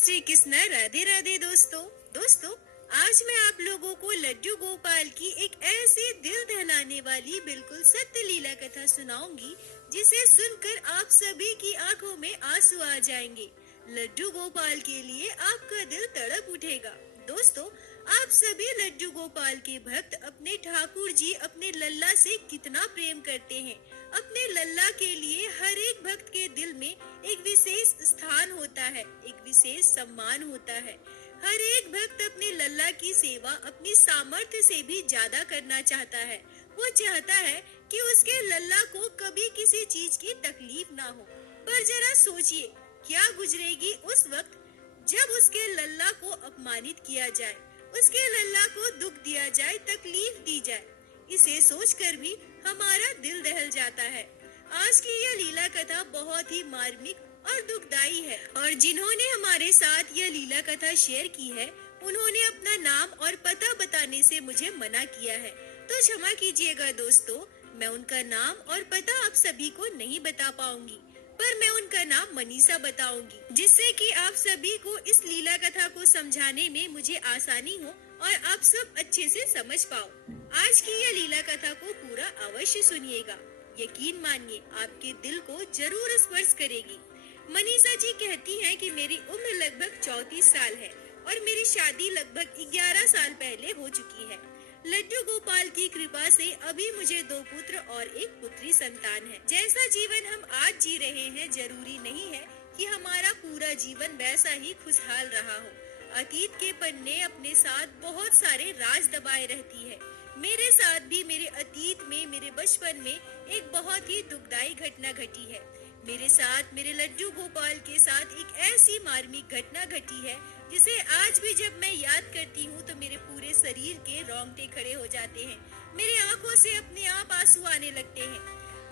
श्री कृष्ण। राधे राधे दोस्तों, आज मैं आप लोगों को लड्डू गोपाल की एक ऐसी दिल दहलाने वाली बिल्कुल सत्य लीला कथा सुनाऊंगी जिसे सुनकर आप सभी की आंखों में आंसू आ जाएंगे। लड्डू गोपाल के लिए आपका दिल तड़प उठेगा। दोस्तों, आप सभी लड्डू गोपाल के भक्त अपने ठाकुर जी अपने लल्ला से कितना प्रेम करते हैं। अपने लल्ला के लिए हर एक भक्त के दिल में एक विशेष स्थान होता है, एक विशेष सम्मान होता है। हर एक भक्त अपने लल्ला की सेवा अपनी सामर्थ्य से भी ज्यादा करना चाहता है। वो चाहता है कि उसके लल्ला को कभी किसी चीज की तकलीफ ना हो। पर जरा सोचिए, क्या गुजरेगी उस वक्त जब उसके लल्ला को अपमानित किया जाए, उसके लल्ला को दुख दिया जाए, तकलीफ दी जाए। इसे सोचकर भी हमारा दिल दहल जाता है। आज की यह लीला कथा बहुत ही मार्मिक और दुखदाई है और जिन्होंने हमारे साथ यह लीला कथा शेयर की है उन्होंने अपना नाम और पता बताने से मुझे मना किया है, तो क्षमा कीजिएगा दोस्तों। मैं उनका नाम और पता आप सभी को नहीं बता पाऊंगी, पर मैं उनका नाम मनीषा बताऊंगी, जिससे कि आप सभी को इस लीला कथा को समझाने में मुझे आसानी हो और आप सब अच्छे से समझ पाओ। आज की यह लीला कथा को पूरा अवश्य सुनिएगा। यकीन मानिए आपके दिल को जरूर स्पर्श करेगी। मनीषा जी कहती हैं कि मेरी उम्र लगभग 34 साल है और मेरी शादी लगभग 11 साल पहले हो चुकी है। लड्डू गोपाल की कृपा से अभी मुझे 2 पुत्र और 1 पुत्री संतान है। जैसा जीवन हम आज जी रहे हैं, जरूरी नहीं है कि हमारा पूरा जीवन वैसा ही खुशहाल रहा हो। अतीत के पन्ने अपने साथ बहुत सारे राज दबाए रहती है। मेरे साथ भी मेरे अतीत में, मेरे बचपन में एक बहुत ही दुखदाई घटना घटी है। मेरे साथ, मेरे लड्डू गोपाल के साथ एक ऐसी मार्मिक घटना घटी है जिसे आज भी जब मैं याद करती हूँ तो मेरे पूरे शरीर के रोंगटे खड़े हो जाते हैं। मेरे आंखों से अपने आप आंसू आने लगते हैं।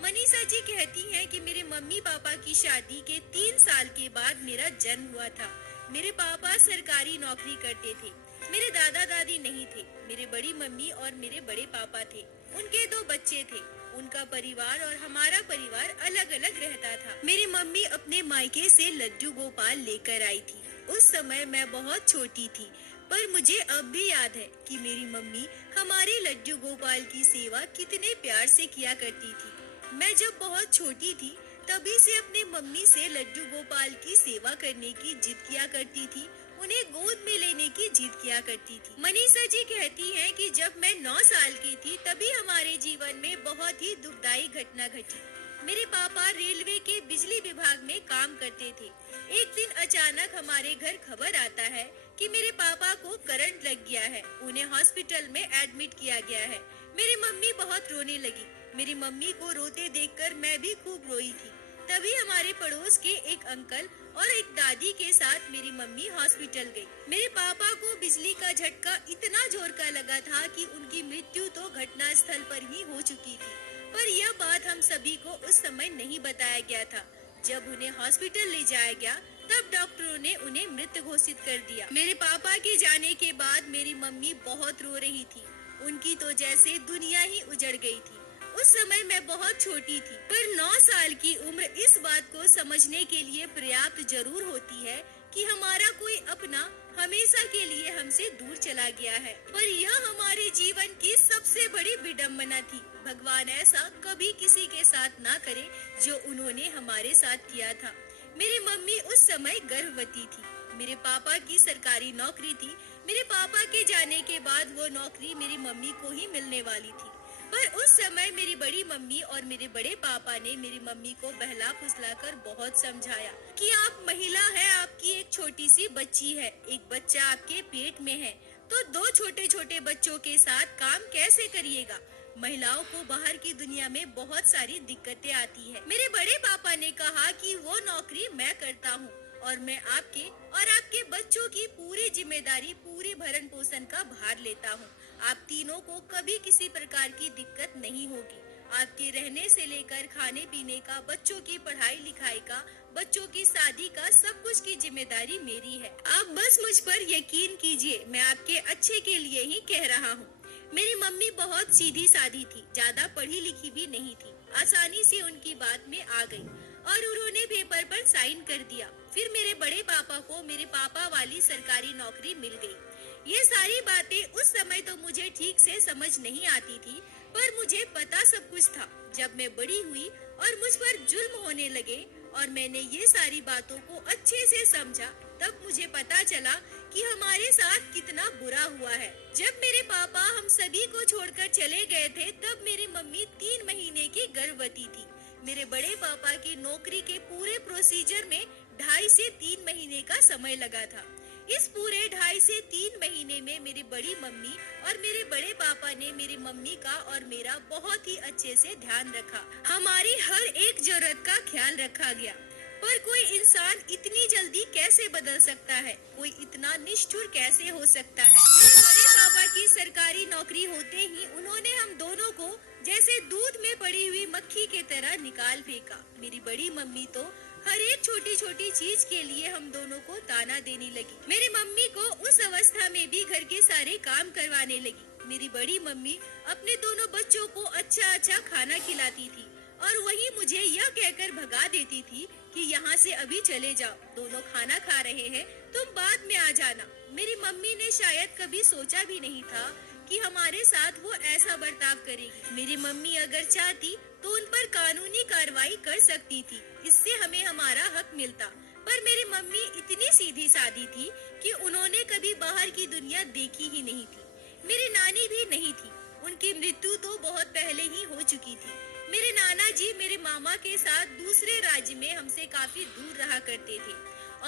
मनीषा जी कहती हैं कि मेरे मम्मी पापा की शादी के 3 साल के बाद मेरा जन्म हुआ था। मेरे पापा सरकारी नौकरी करते थे। मेरे दादा दादी नहीं थे। मेरे बड़ी मम्मी और मेरे बड़े पापा थे। उनके 2 बच्चे थे। उनका परिवार और हमारा परिवार अलग अलग रहता था। मेरी मम्मी अपने मायके से लड्डू गोपाल लेकर आई थी। उस समय मैं बहुत छोटी थी, पर मुझे अब भी याद है कि मेरी मम्मी हमारे लड्डू गोपाल की सेवा कितने प्यार से किया करती थी। मैं जब बहुत छोटी थी तभी से अपने मम्मी से लड्डू गोपाल की सेवा करने की जिद किया करती थी, उन्हें गोद में लेने की जिद किया करती थी। मनीषा जी कहती हैं कि जब मैं 9 साल की थी तभी हमारे जीवन में बहुत ही दुखदाई घटना घटी। मेरे पापा रेलवे के बिजली विभाग में काम करते थे। एक दिन अचानक हमारे घर खबर आता है कि मेरे पापा को करंट लग गया है, उन्हें हॉस्पिटल में एडमिट किया गया है। मेरी मम्मी बहुत रोने लगी। मेरी मम्मी को रोते देखकर मैं भी खूब रोई थी। तभी हमारे पड़ोस के एक अंकल और एक दादी के साथ मेरी मम्मी हॉस्पिटल गई। मेरे पापा को बिजली का झटका इतना जोर का लगा था कि उनकी मृत्यु तो घटना स्थल पर ही हो चुकी थी, पर यह बात हम सभी को उस समय नहीं बताया गया था। जब उन्हें हॉस्पिटल ले जाया गया तब डॉक्टरों ने उन्हें मृत घोषित कर दिया। मेरे पापा के जाने के बाद मेरी मम्मी बहुत रो रही थी। उनकी तो जैसे दुनिया ही उजड़ गई थी। उस समय मैं बहुत छोटी थी, पर 9 साल की उम्र इस बात को समझने के लिए पर्याप्त जरूर होती है कि हमारा कोई अपना हमेशा के लिए हमसे दूर चला गया है। पर यह हमारे जीवन की सबसे बड़ी विडम्बना थी। भगवान ऐसा कभी किसी के साथ ना करे जो उन्होंने हमारे साथ किया था। मेरी मम्मी उस समय गर्भवती थी। मेरे पापा की सरकारी नौकरी थी। मेरे पापा के जाने के बाद वो नौकरी मेरी मम्मी को ही मिलने वाली थी। पर उस समय मेरी बड़ी मम्मी और मेरे बड़े पापा ने मेरी मम्मी को बहला फुसलाकर बहुत समझाया कि आप महिला हैं, आपकी एक छोटी सी बच्ची है, एक बच्चा आपके पेट में है, तो 2 छोटे छोटे बच्चों के साथ काम कैसे करिएगा। महिलाओं को बाहर की दुनिया में बहुत सारी दिक्कतें आती है। मेरे बड़े पापा ने कहा कि वो नौकरी मैं करता हूँ और मैं आपके और आपके बच्चों की पूरी जिम्मेदारी, पूरे भरण पोषण का भार लेता हूँ। आप तीनों को कभी किसी प्रकार की दिक्कत नहीं होगी। आपके रहने से लेकर खाने पीने का, बच्चों की पढ़ाई लिखाई का, बच्चों की शादी का, सब कुछ की जिम्मेदारी मेरी है। आप बस मुझ पर यकीन कीजिए, मैं आपके अच्छे के लिए ही कह रहा हूँ। मेरी मम्मी बहुत सीधी सादी थी, ज्यादा पढ़ी लिखी भी नहीं थी। आसानी से उनकी बात में आ गई और उन्होंने पेपर पर साइन कर दिया। फिर मेरे बड़े पापा को मेरे पापा वाली सरकारी नौकरी मिल गई। ये सारी बातें उस समय तो मुझे ठीक से समझ नहीं आती थी, पर मुझे पता सब कुछ था। जब मैं बड़ी हुई और मुझ पर जुल्म होने लगे और मैंने ये सारी बातों को अच्छे से समझा, तब मुझे पता चला कि हमारे साथ कितना बुरा हुआ है। जब मेरे पापा हम सभी को छोड़कर चले गए थे, तब मेरी मम्मी 3 महीने की गर्भवती थी। मेरे बड़े पापा की नौकरी के पूरे प्रोसीजर में 2.5 से 3 महीने का समय लगा था। इस पूरे 2.5 से 3 महीने में मेरी बड़ी मम्मी और मेरे बड़े पापा ने मेरी मम्मी का और मेरा बहुत ही अच्छे से ध्यान रखा। हमारी हर एक जरूरत का ख्याल रखा गया। पर कोई इंसान इतनी जल्दी कैसे बदल सकता है? कोई इतना निष्ठुर कैसे हो सकता है? मेरे बड़े पापा की सरकारी नौकरी होते ही उन्होंने हम दोनों को जैसे दूध में पड़ी हुई मक्खी की तरह निकाल फेंका। मेरी बड़ी मम्मी तो हर एक छोटी छोटी चीज के लिए हम दोनों को ताना देने लगी। मेरी मम्मी को उस अवस्था में भी घर के सारे काम करवाने लगी। मेरी बड़ी मम्मी अपने दोनों बच्चों को अच्छा अच्छा खाना खिलाती थी और वही मुझे यह कहकर भगा देती थी कि यहाँ से अभी चले जाओ, दोनों खाना खा रहे हैं, तुम बाद में आ जाना। मेरी मम्मी ने शायद कभी सोचा भी नहीं था कि हमारे साथ वो ऐसा बर्ताव करेगी। मेरी मम्मी अगर चाहती तो उन पर कानूनी कार्रवाई कर सकती थी, इससे हमें हमारा हक मिलता। पर मेरी मम्मी इतनी सीधी सादी थी कि उन्होंने कभी बाहर की दुनिया देखी ही नहीं थी। मेरी नानी भी नहीं थी, उनकी मृत्यु तो बहुत पहले ही हो चुकी थी। मेरे नाना जी मेरे मामा के साथ दूसरे राज्य में हमसे काफी दूर रहा करते थे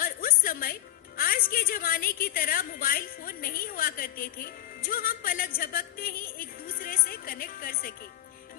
और उस समय आज के जमाने की तरह मोबाइल फोन नहीं हुआ करते थे जो हम पलक झपकते ही एक दूसरे से कनेक्ट कर सके।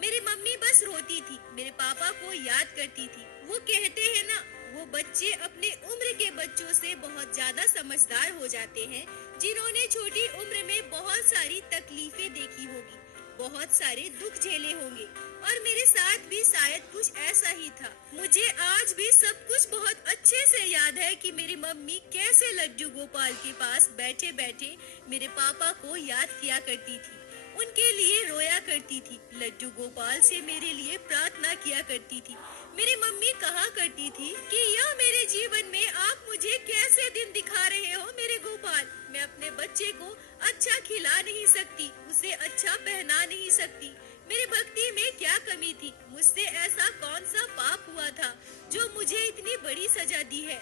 मेरी मम्मी बस रोती थी, मेरे पापा को याद करती थी। वो कहते हैं ना, वो बच्चे अपने उम्र के बच्चों से बहुत ज्यादा समझदार हो जाते हैं जिन्होंने छोटी उम्र में बहुत सारी तकलीफें देखी होगी, बहुत सारे दुख झेले होंगे। और मेरे साथ भी शायद कुछ ऐसा ही था। मुझे आज भी सब कुछ बहुत अच्छे से याद है कि मेरी मम्मी कैसे लड्डू गोपाल के पास बैठे बैठे मेरे पापा को याद किया करती थी, उनके लिए रोया करती थी, लड्डू गोपाल से मेरे लिए प्रार्थना किया करती थी। मेरी मम्मी कहा करती थी कि यह मेरे जीवन में आप मुझे कैसे दिन दिखा रहे हो मेरे गोपाल। मैं अपने बच्चे को अच्छा खिला नहीं सकती, उसे अच्छा पहना नहीं सकती। मेरी भक्ति में क्या कमी थी? मुझसे ऐसा कौन सा पाप हुआ था जो मुझे इतनी बड़ी सजा दी है?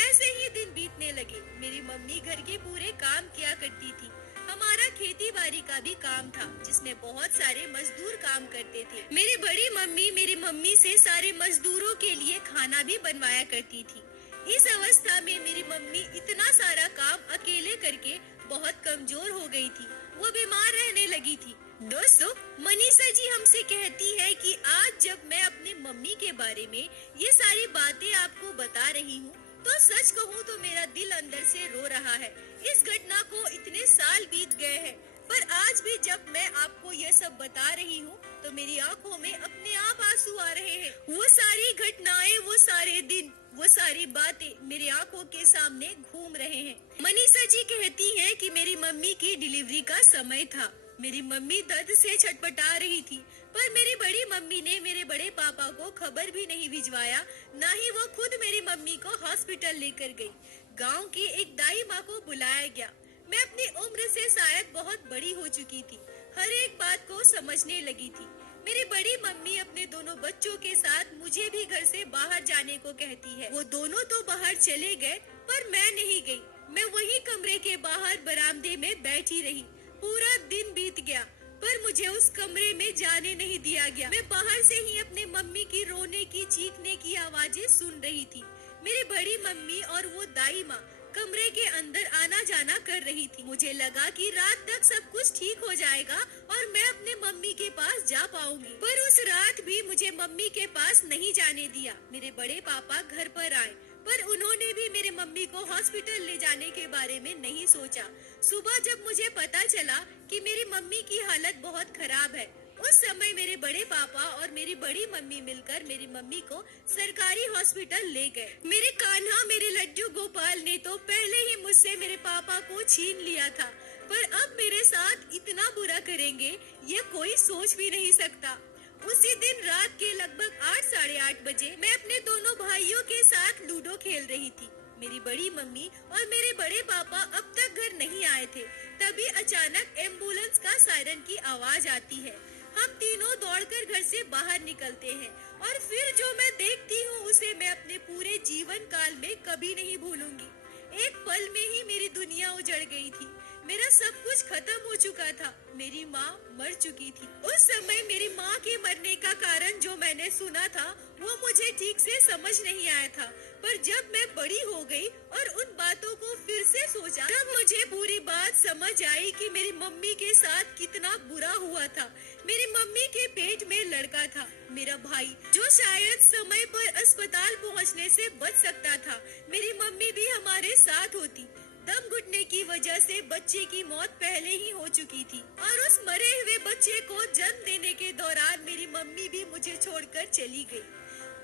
ऐसे ही दिन बीतने लगे। मेरी मम्मी घर के पूरे काम किया करती थी। हमारा खेती बाड़ी का भी काम था जिसमें बहुत सारे मजदूर काम करते थे। मेरी बड़ी मम्मी मेरी मम्मी से सारे मजदूरों के लिए खाना भी बनवाया करती थी। इस अवस्था में मेरी मम्मी इतना सारा काम अकेले करके बहुत कमजोर हो गई थी, वो बीमार रहने लगी थी। दोस्तों, मनीषा जी हमसे कहती है कि आज जब मैं अपने मम्मी के बारे में ये सारी बातें आपको बता रही हूँ तो सच कहूँ तो मेरा दिल अंदर से रो रहा है। इस घटना को इतने साल बीत गए हैं, पर आज भी जब मैं आपको ये सब बता रही हूँ तो मेरी आंखों में अपने आप आंसू आ रहे हैं। वो सारी घटनाएं, वो सारे दिन, वो सारी बातें मेरी आंखों के सामने घूम रहे हैं। मनीषा जी कहती हैं कि मेरी मम्मी की डिलीवरी का समय था। मेरी मम्मी दर्द से छटपटा रही थी, पर मेरी बड़ी मम्मी ने मेरे बड़े पापा को खबर भी नहीं भिजवाया, ना ही वो खुद मेरी मम्मी को हॉस्पिटल लेकर गई। गांव की एक दाई माँ को बुलाया गया। मैं अपनी उम्र से शायद बहुत बड़ी हो चुकी थी, हर एक बात को समझने लगी थी। मेरी बड़ी मम्मी अपने दोनों बच्चों के साथ मुझे भी घर से बाहर जाने को कहती है। वो दोनों तो बाहर चले गए, पर मैं नहीं गई। मैं वही कमरे के बाहर बरामदे में बैठी रही। पूरा दिन बीत गया, पर मुझे उस कमरे में जाने नहीं दिया गया। मैं बाहर से ही अपने मम्मी की रोने की, चीखने की आवाजें सुन रही थी। मेरी बड़ी मम्मी और वो दाई माँ कमरे के अंदर आना जाना कर रही थी। मुझे लगा कि रात तक सब कुछ ठीक हो जाएगा और मैं अपने मम्मी के पास जा पाऊंगी, पर उस रात भी मुझे मम्मी के पास नहीं जाने दिया। मेरे बड़े पापा घर पर आए, पर उन्होंने भी मेरे मम्मी को हॉस्पिटल ले जाने के बारे में नहीं सोचा। सुबह जब मुझे पता चला कि मेरी मम्मी की हालत बहुत खराब है, उस समय मेरे बड़े पापा और मेरी बड़ी मम्मी मिलकर मेरी मम्मी को सरकारी हॉस्पिटल ले गए। मेरे कान्हा, मेरे लड्डू गोपाल ने तो पहले ही मुझसे मेरे पापा को छीन लिया था, पर अब मेरे साथ इतना बुरा करेंगे ये कोई सोच भी नहीं सकता। उसी दिन रात के लगभग 8 साढ़े 8 बजे मैं अपने दोनों भाइयों के साथ लूडो खेल रही थी। मेरी बड़ी मम्मी और मेरे बड़े पापा अब तक घर नहीं आए थे। तभी अचानक एम्बुलेंस का सायरन की आवाज आती है। हम तीनों दौड़कर घर से बाहर निकलते हैं और फिर जो मैं देखती हूँ उसे मैं अपने पूरे जीवन काल में कभी नहीं भूलूंगी। एक पल में ही मेरी दुनिया उजड़ गई थी। मेरा सब कुछ खत्म हो चुका था। मेरी माँ मर चुकी थी। उस समय मेरी माँ के मरने का कारण जो मैंने सुना था वो मुझे ठीक से समझ नहीं आया था, पर जब मैं बड़ी हो गई और उन बातों को फिर से सोचा तब मुझे पूरी बात समझ आई कि मेरी मम्मी के साथ कितना बुरा हुआ था। मेरी मम्मी के पेट में लड़का था, मेरा भाई, जो शायद समय पर अस्पताल पहुंचने से बच सकता था। मेरी मम्मी भी हमारे साथ होती। दम घुटने की वजह से बच्चे की मौत पहले ही हो चुकी थी और उस मरे हुए बच्चे को जन्म देने के दौरान मेरी मम्मी भी मुझे छोड़कर चली गई।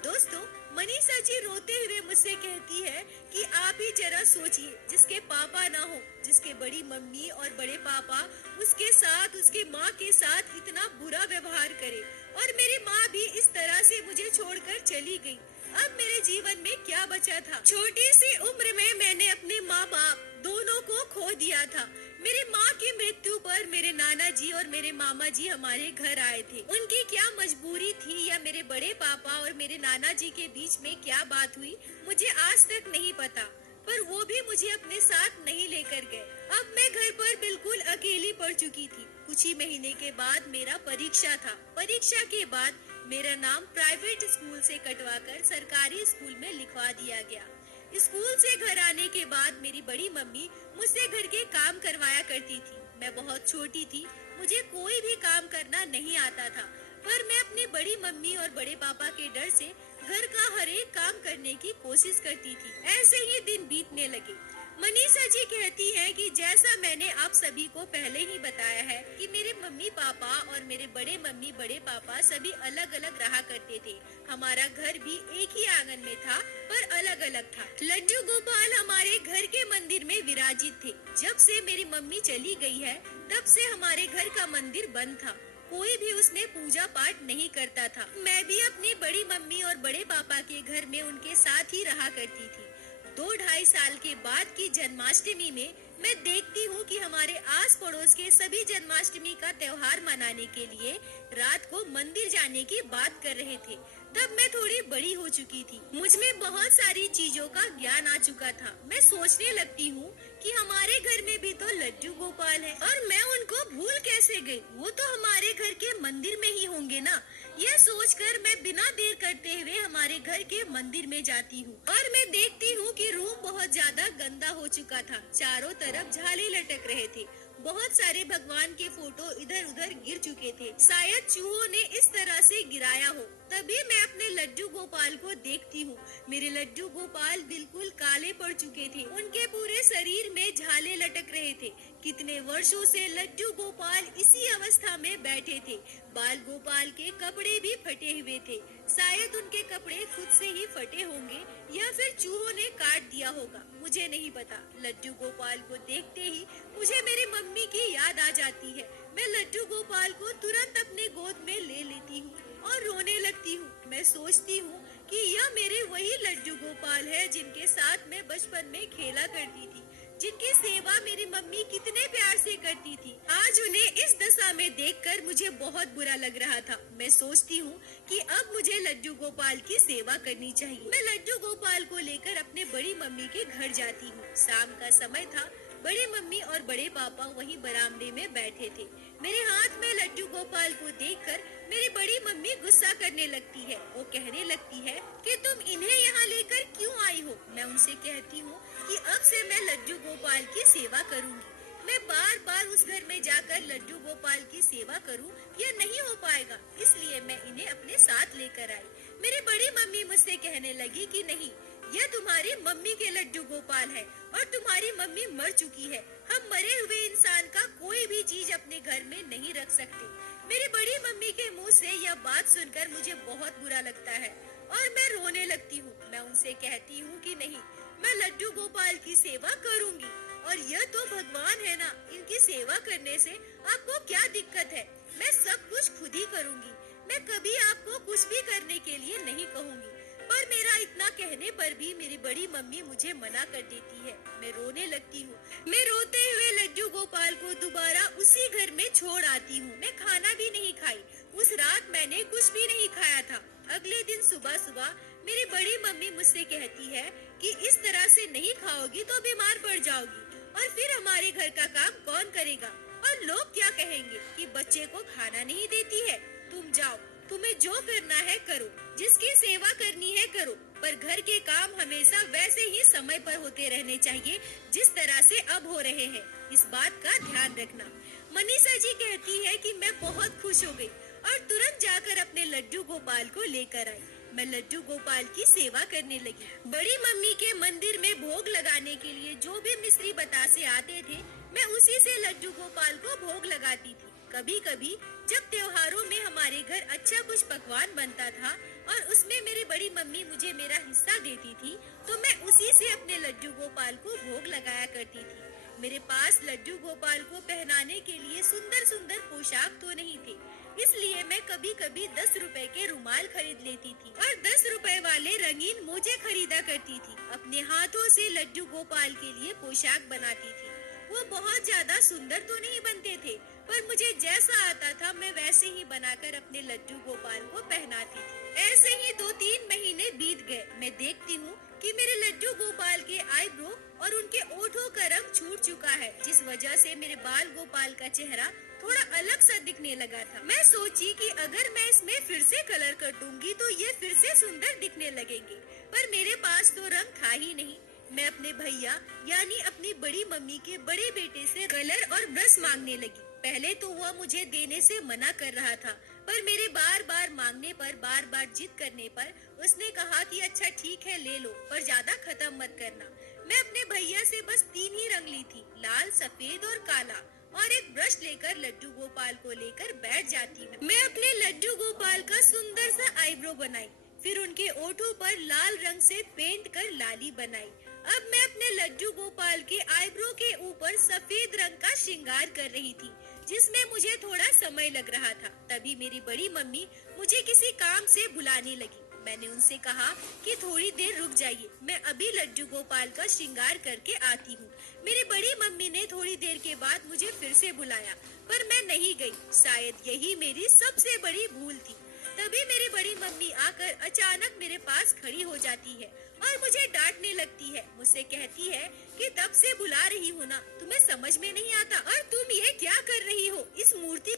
दोस्तों, मनीषा जी रोते हुए मुझसे कहती है कि आप ही जरा सोचिए, जिसके पापा ना हो, जिसके बड़ी मम्मी और बड़े पापा उसके साथ, उसके माँ के साथ इतना बुरा व्यवहार करे और मेरी माँ भी इस तरह से मुझे छोड़कर चली गई। अब मेरे जीवन में क्या बचा था? छोटी सी उम्र में मैंने अपने माँ बाप दोनों को खो दिया था। मेरी माँ की मृत्यु पर मेरे नाना जी और मेरे मामा जी हमारे घर आए थे। उनकी क्या मजबूरी थी या मेरे बड़े पापा और मेरे नाना जी के बीच में क्या बात हुई, मुझे आज तक नहीं पता, पर वो भी मुझे अपने साथ नहीं लेकर गए। अब मैं घर पर बिल्कुल अकेली पड़ चुकी थी। कुछ ही महीने के बाद मेरा परीक्षा था। परीक्षा के बाद मेरा नाम प्राइवेट स्कूल से कटवाकर सरकारी स्कूल में लिखवा दिया गया। स्कूल से घर आने के बाद मेरी बड़ी मम्मी मुझसे घर के काम करवाया करती थी। मैं बहुत छोटी थी, मुझे कोई भी काम करना नहीं आता था, पर मैं अपनी बड़ी मम्मी और बड़े पापा के डर से घर का हर एक काम करने की कोशिश करती थी। ऐसे ही दिन बीतने लगे। मनीषा जी कहती हैं कि जैसा मैंने आप सभी को पहले ही बताया है कि मेरे मम्मी पापा और मेरे बड़े मम्मी बड़े पापा सभी अलग अलग रहा करते थे। हमारा घर भी एक ही आंगन में था, पर अलग अलग था। लड्डू गोपाल हमारे घर के मंदिर में विराजित थे। जब से मेरी मम्मी चली गई है तब से हमारे घर का मंदिर बंद था। कोई भी उसमें पूजा पाठ नहीं करता था। मैं भी अपनी बड़ी मम्मी और बड़े पापा के घर में उनके साथ ही रहा करती थी। 2-2.5 साल के बाद की जन्माष्टमी में मैं देखती हूँ कि हमारे आस पड़ोस के सभी जन्माष्टमी का त्योहार मनाने के लिए रात को मंदिर जाने की बात कर रहे थे। तब मैं थोड़ी बड़ी हो चुकी थी। मुझ में बहुत सारी चीजों का ज्ञान आ चुका था। मैं सोचने लगती हूँ कि हमारे घर में भी तो लड्डू गोपाल है और मैं उनको भूल कैसे गई? वो तो हमारे घर के मंदिर में ही होंगे ना। यह सोचकर मैं बिना देर करते हुए हमारे घर के मंदिर में जाती हूँ और मैं देखती हूँ कि रूम बहुत ज्यादा गंदा हो चुका था। चारों तरफ झाले लटक रहे थे। बहुत सारे भगवान के फोटो इधर उधर गिर चुके थे। शायद चूहों ने इस तरह से गिराया हो। तभी मैं अपने लड्डू गोपाल को देखती हूँ। मेरे लड्डू गोपाल बिल्कुल काले पड़ चुके थे। उनके पूरे शरीर में झाले लटक रहे थे। कितने वर्षों से लड्डू गोपाल इसी अवस्था में बैठे थे। बाल गोपाल के कपड़े भी फटे हुए थे। शायद उनके कपड़े खुद से ही फटे होंगे या फिर चूहों ने काट दिया होगा, मुझे नहीं पता। लड्डू गोपाल को देखते ही मुझे मेरी मम्मी की याद आ जाती है। मैं लड्डू गोपाल को तुरंत अपने गोद में ले लेती हूँ और रोने लगती हूँ। मैं सोचती हूँ कि यह मेरे वही लड्डू गोपाल है जिनके साथ मैं बचपन में खेला करती थी, जिनकी सेवा मेरी मम्मी कितने प्यार से करती थी। आज उन्हें इस दशा में देखकर मुझे बहुत बुरा लग रहा था। मैं सोचती हूँ कि अब मुझे लड्डू गोपाल की सेवा करनी चाहिए। मैं लड्डू गोपाल को लेकर अपने बड़ी मम्मी के घर जाती हूँ। शाम का समय था। बड़ी मम्मी और बड़े पापा वहीं बरामदे में बैठे थे। मेरे हाथ में लड्डू गोपाल को देखकर मेरी बड़ी मम्मी गुस्सा करने लगती है। वो कहने लगती है कि तुम इन्हें यहाँ लेकर क्यों आई हो? मैं उनसे कहती हूँ कि अब से मैं लड्डू गोपाल की सेवा करूँगी। मैं बार बार उस घर में जाकर लड्डू गोपाल की सेवा करूं, यह नहीं हो पाएगा, इसलिए मैं इन्हें अपने साथ लेकर आई। मेरी बड़ी मम्मी मुझसे कहने लगी कि नहीं, यह तुम्हारी मम्मी के लड्डू गोपाल है और तुम्हारी मम्मी मर चुकी है। हम मरे हुए इंसान का कोई भी चीज अपने घर में नहीं रख सकते। मेरी बड़ी मम्मी के मुंह से यह बात सुनकर मुझे बहुत बुरा लगता है और मैं रोने लगती हूँ। मैं उनसे कहती हूँ कि नहीं, मैं लड्डू गोपाल की सेवा करूँगी और यह तो भगवान है ना, इनकी सेवा करने से आपको क्या दिक्कत है? मैं सब कुछ खुद ही करूँगी। मैं कभी आपको कुछ भी करने के लिए नहीं कहूँगी, पर मेरा इतना कहने पर भी मेरी बड़ी मम्मी मुझे मना कर देती है। मैं रोने लगती हूँ। मैं रोते हुए लड्डू गोपाल को दोबारा उसी घर में छोड़ आती हूँ। मैं खाना भी नहीं खाई। उस रात मैंने कुछ भी नहीं खाया था। अगले दिन सुबह सुबह मेरी बड़ी मम्मी मुझसे कहती है कि इस तरह से नहीं खाओगी तो बीमार पड़ जाओगी, और फिर हमारे घर का काम कौन करेगा, और लोग क्या कहेंगे कि बच्चे को खाना नहीं देती है। तुम जाओ, तुम्हें जो करना है करो, जिसकी सेवा करनी है करो, पर घर के काम हमेशा वैसे ही समय पर होते रहने चाहिए जिस तरह से अब हो रहे हैं। इस बात का ध्यान रखना। मनीषा जी कहती है कि मैं बहुत खुश हो गई और तुरंत जाकर अपने लड्डू गोपाल को लेकर आई। मैं लड्डू गोपाल की सेवा करने लगी। बड़ी मम्मी के मंदिर में भोग लगाने के लिए जो भी मिस्त्री बतासे आते थे, मैं उसी से लड्डू गोपाल को भोग लगाती थी। कभी कभी जब त्योहारों में हमारे घर अच्छा कुछ पकवान बनता था और उसमें मेरी बड़ी मम्मी मुझे मेरा हिस्सा देती थी, तो मैं उसी से अपने लड्डू गोपाल को भोग लगाया करती थी। मेरे पास लड्डू गोपाल को पहनाने के लिए सुंदर सुंदर पोशाक तो नहीं थे, इसलिए मैं कभी कभी 10 रुपए के रुमाल खरीद लेती थी और 10 रुपए वाले रंगीन मोजे खरीदा करती थी। अपने हाथों से लड्डू गोपाल के लिए पोशाक बनाती थी। वो बहुत ज्यादा सुंदर तो नहीं बनते थे, पर मुझे जैसा आता था मैं वैसे ही बनाकर अपने लड्डू गोपाल को पहनाती थी। ऐसे ही 2-3 महीने बीत गए। मैं देखती हूँ कि मेरे लड्डू गोपाल के आईब्रो और उनके ओठों का रंग छूट चुका है, जिस वजह से मेरे बाल गोपाल का चेहरा थोड़ा अलग सा दिखने लगा था। मैं सोची कि अगर मैं इसमें फिर से कलर कर दूंगी तो ये फिर से सुंदर दिखने लगेंगे, पर मेरे पास तो रंग था ही नहीं। मैं अपने भैया यानी अपनी बड़ी मम्मी के बड़े बेटे से कलर और ब्रश मांगने लगी। पहले तो वह मुझे देने से मना कर रहा था, पर मेरे बार बार मांगने पर, बार बार जिद करने पर उसने कहा कि अच्छा ठीक है ले लो, पर ज्यादा खत्म मत करना। मैं अपने भैया से बस 3 ही रंग ली थी, लाल, सफेद और काला, और एक ब्रश लेकर लड्डू गोपाल को लेकर बैठ जाती हूँ। मैं अपने लड्डू गोपाल का सुंदर सा आईब्रो बनाई, फिर उनके ओठों पर लाल रंग से पेंट कर लाली बनाई। अब मैं अपने लड्डू गोपाल के आईब्रो के ऊपर सफेद रंग का श्रृंगार कर रही थी, जिसमें मुझे थोड़ा समय लग रहा था। तभी मेरी बड़ी मम्मी मुझे किसी काम से बुलाने लगी। मैंने उनसे कहा कि थोड़ी देर रुक जाइए, मैं अभी लड्डू गोपाल का श्रृंगार करके आती हूँ। मेरी बड़ी मम्मी ने थोड़ी देर के बाद मुझे फिर से बुलाया, पर मैं नहीं गई। शायद यही मेरी सबसे बड़ी भूल थी। तभी मेरी बड़ी मम्मी आकर अचानक मेरे पास खड़ी हो जाती है और मुझे डांटने लगती है। मुझसे कहती है कि तब से बुला रही हो ना, तुम्हें समझ में नहीं आता, और तुम ये क्या कर रही हो, इस मूर्ति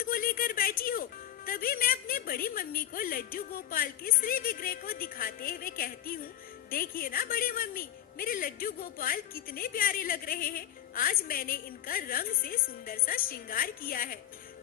को लेकर बैठी हो। तभी मैं अपनी बड़ी मम्मी को लड्डू गोपाल के श्री विग्रह को दिखाते हुए कहती हूँ, देखिए ना बड़ी मम्मी, मेरे लड्डू गोपाल कितने प्यारे लग रहे हैं। आज मैंने इनका रंग से सुंदर सा श्रृंगार किया है।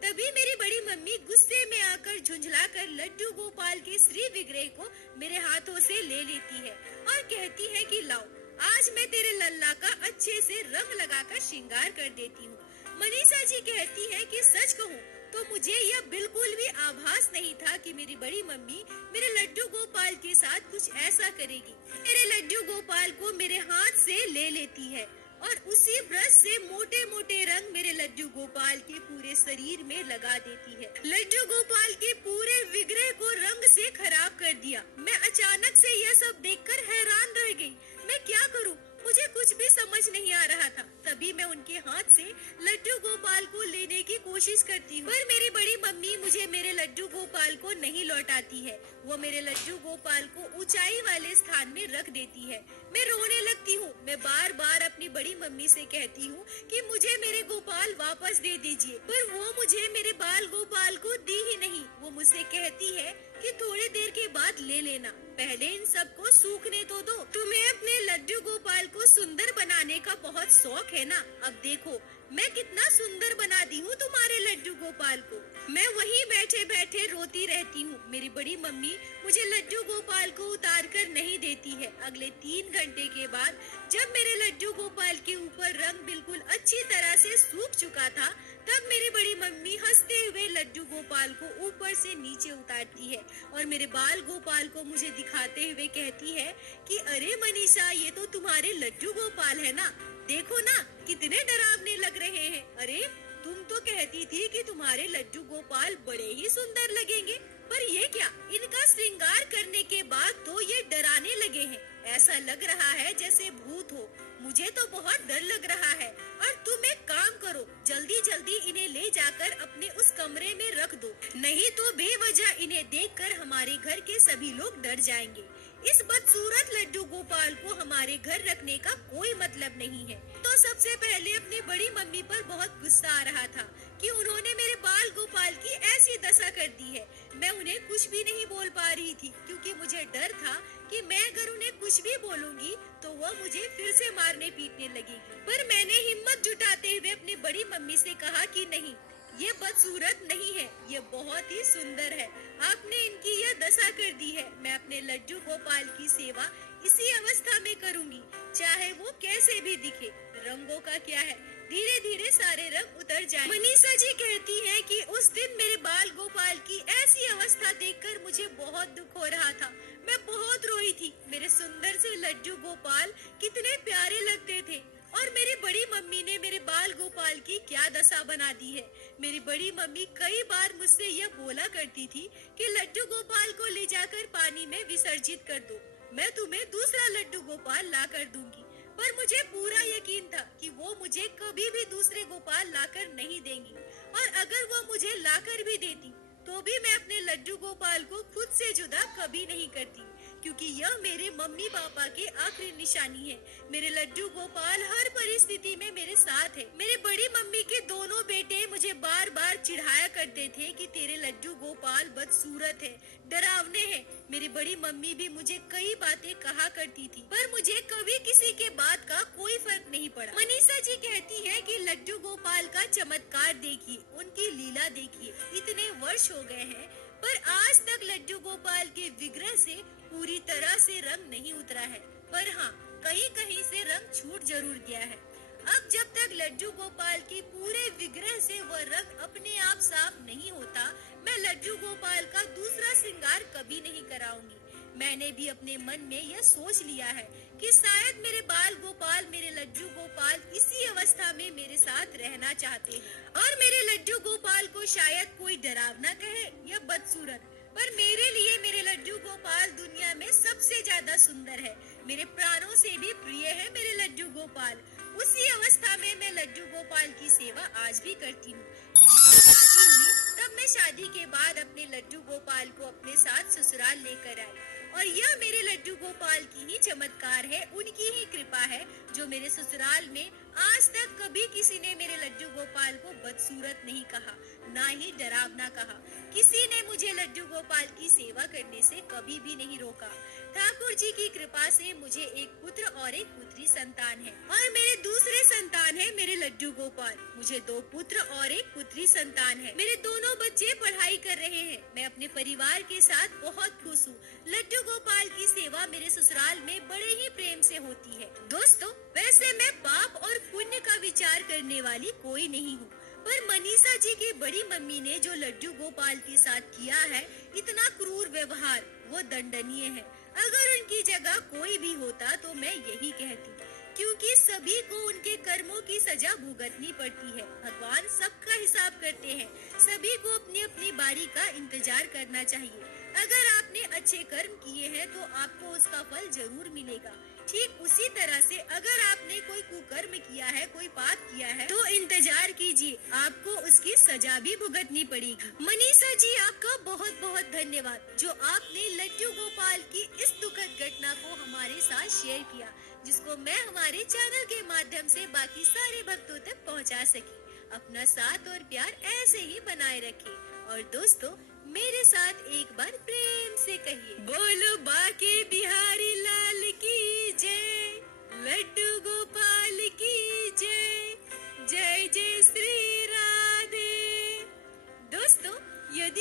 तभी मेरी बड़ी मम्मी गुस्से में आकर झुंझलाकर लड्डू गोपाल के श्री विग्रह को मेरे हाथों से ले लेती है और कहती है कि लाओ, आज मैं तेरे लल्ला का अच्छे से रंग लगाकर श्रृंगार कर देती हूँ। मनीषा जी कहती है कि सच कहूँ तो मुझे यह बिल्कुल भी आभास नहीं था कि मेरी बड़ी मम्मी मेरे लड्डू गोपाल के साथ कुछ ऐसा करेगी। मेरे लड्डू गोपाल को मेरे हाथ से ले लेती है और उसी ब्रश से मोटे मोटे रंग मेरे लड्डू गोपाल के पूरे शरीर में लगा देती है। लड्डू गोपाल के पूरे विग्रह को रंग से खराब कर दिया। मैं अचानक से यह सब देखकर हैरान रह गई। मैं क्या करूं? मुझे कुछ भी समझ नहीं आ रहा था। तभी मैं उनके हाथ से लड्डू गोपाल को लेने की कोशिश करती हूँ, पर मेरी बड़ी मम्मी मुझे मेरे लड्डू गोपाल को नहीं लौटाती है। वो मेरे लड्डू गोपाल को ऊंचाई वाले स्थान में रख देती है। मैं रोने लगती हूँ। मैं बार बार अपनी बड़ी मम्मी से कहती हूँ कि मुझे मेरे गोपाल वापस दे दीजिए, पर वो मुझे मेरे बाल गोपाल को दी ही नहीं। वो मुझसे कहती है कि थोड़ी देर के बाद ले लेना, पहले इन सबको सूखने तो दो। तुम्हें अपने लड्डू गोपाल को सुंदर बनाने का बहुत शौक है ना? अब देखो मैं कितना सुंदर बना दी हूँ तुम्हारे लड्डू गोपाल को। मैं वहीं बैठे बैठे रोती रहती हूँ। मेरी बड़ी मम्मी मुझे लड्डू गोपाल को उतार कर नहीं देती है। अगले 3 घंटे के बाद जब मेरे लड्डू गोपाल के ऊपर रंग बिल्कुल अच्छी तरह से सूख चुका था, तब मेरी बड़ी मम्मी हंसते हुए लड्डू गोपाल को ऊपर से नीचे उतारती है और मेरे बाल गोपाल को मुझे दिखाते हुए कहती है कि अरे मनीषा, ये तो तुम्हारे लड्डू गोपाल है ना, देखो ना कितने डरावने लग रहे हैं। अरे तुम तो कहती थी कि तुम्हारे लड्डू गोपाल बड़े ही सुंदर लगेंगे, पर ये क्या, इनका श्रृंगार करने के बाद तो ये डराने लगे हैं। ऐसा लग रहा है जैसे भूत हो। मुझे तो बहुत डर लग रहा है। और तुम एक काम करो, जल्दी जल्दी इन्हें ले जाकर अपने उस कमरे में रख दो, नहीं तो बेवजह इन्हें देखकर हमारे घर के सभी लोग डर जाएंगे। इस बदसूरत लड्डू गोपाल को हमारे घर रखने का कोई मतलब नहीं है। तो सबसे पहले अपनी बड़ी मम्मी पर बहुत गुस्सा आ रहा था कि उन्होंने मेरे बाल गोपाल की ऐसी दशा कर दी है। मैं उन्हें कुछ भी नहीं बोल पा रही थी क्योंकि मुझे डर था कि मैं अगर उन्हें कुछ भी बोलूंगी तो वह मुझे फिर से मारने पीटने लगेगी। पर मैंने हिम्मत जुटाते हुए अपनी बड़ी मम्मी से कहा कि नहीं, ये बदसूरत नहीं है, ये बहुत ही सुंदर है। आपने इनकी यह दशा कर दी है। मैं अपने लड्डू गोपाल की सेवा इसी अवस्था में करूंगी, चाहे वो कैसे भी दिखे। रंगों का क्या है, धीरे धीरे सारे रंग उतर जाएं। मनीषा जी कहती हैं कि उस दिन मेरे बाल गोपाल की ऐसी अवस्था देखकर मुझे बहुत दुख हो रहा था। मैं बहुत रोई थी। मेरे सुंदर से लड्डू गोपाल कितने प्यारे लगते थे और मेरी बड़ी मम्मी ने मेरे बाल गोपाल की क्या दशा बना दी है। मेरी बड़ी मम्मी कई बार मुझसे यह बोला करती थी कि लड्डू गोपाल को ले जाकर पानी में विसर्जित कर दो, मैं तुम्हें दूसरा लड्डू गोपाल ला कर दूंगी। पर मुझे पूरा यकीन था कि वो मुझे कभी भी दूसरे गोपाल लाकर नहीं देंगी, और अगर वो मुझे लाकर भी देती तो भी मैं अपने लड्डू गोपाल को खुद से जुदा कभी नहीं करती, क्योंकि यह मेरे मम्मी पापा के आखिरी निशानी है। मेरे लड्डू गोपाल हर परिस्थिति में मेरे साथ है। मेरे बड़ी मम्मी के दोनों बेटे मुझे बार बार चिढ़ाया करते थे कि तेरे लड्डू गोपाल बदसूरत है, डरावने हैं। मेरी बड़ी मम्मी भी मुझे कई बातें कहा करती थी, पर मुझे कभी किसी के बात का कोई फर्क नहीं पड़ा। मनीषा जी कहती है कि लड्डू गोपाल का चमत्कार देखिए, उनकी लीला देखिए। इतने वर्ष हो गए हैं पर आज तक लड्डू गोपाल के विग्रह से पूरी तरह से रंग नहीं उतरा है, पर हाँ, कहीं कहीं से रंग छूट जरूर गया है। अब जब तक लड्डू गोपाल की पूरे विग्रह से वह रंग अपने आप साफ नहीं होता, मैं लड्डू गोपाल का दूसरा श्रृंगार कभी नहीं कराऊंगी। मैंने भी अपने मन में यह सोच लिया है कि शायद मेरे बाल गोपाल, मेरे लड्डू गोपाल इसी अवस्था में मेरे साथ रहना चाहते हैं, और मेरे लड्डू गोपाल को शायद कोई डरावना कहे या बदसूरत, पर मेरे लिए मेरे लड्डू गोपाल दुनिया में सबसे ज्यादा सुंदर है। मेरे प्राणों से भी प्रिय है मेरे लड्डू गोपाल। उसी अवस्था में मैं लड्डू गोपाल की सेवा आज भी करती हूँ। शादी हुई तब मैं शादी के बाद अपने लड्डू गोपाल को अपने साथ ससुराल लेकर आई, और यह मेरे लड्डू गोपाल की ही चमत्कार है, उनकी ही कृपा है जो मेरे ससुराल में आज तक कभी किसी ने मेरे लड्डू गोपाल को बदसूरत नहीं कहा, ना ही डरावना कहा। किसी ने मुझे लड्डू गोपाल की सेवा करने से कभी भी नहीं रोका। ठाकुर जी की कृपा से मुझे एक पुत्र और एक पुत्री संतान है, और मेरे दूसरे संतान है मेरे लड्डू गोपाल। मुझे 2 पुत्र और एक पुत्री संतान है। मेरे दोनों बच्चे पढ़ाई कर रहे हैं। मैं अपने परिवार के साथ बहुत खुश हूँ। लड्डू गोपाल की सेवा मेरे ससुराल में बड़े ही प्रेम से होती है। दोस्तों, वैसे मैं पाप और पुण्य का विचार करने वाली कोई नहीं हूँ, पर मनीषा जी की बड़ी मम्मी ने जो लड्डू गोपाल के साथ किया है, इतना क्रूर व्यवहार, वो दंडनीय है। अगर उनकी जगह कोई भी होता तो मैं यही कहती, क्योंकि सभी को उनके कर्मों की सजा भुगतनी पड़ती है। भगवान सबका हिसाब करते हैं। सभी को अपनी अपनी बारी का इंतजार करना चाहिए। अगर आपने अच्छे कर्म किए हैं तो आपको उसका फल जरूर मिलेगा। ठीक उसी तरह से अगर आपने कोई कुकर्म किया है, कोई पाप किया है, तो इंतजार कीजिए, आपको उसकी सजा भी भुगतनी पड़ेगी। मनीषा जी, आपका बहुत बहुत धन्यवाद जो आपने लड्डू गोपाल की इस दुखद घटना को हमारे साथ शेयर किया, जिसको मैं हमारे चैनल के माध्यम से बाकी सारे भक्तों तक पहुंचा सकी। अपना साथ और प्यार ऐसे ही बनाए रखें, और दोस्तों मेरे साथ एक बार प्रेम से कहिए, बोलो बाके बिहारी लाल की जय। लड्डू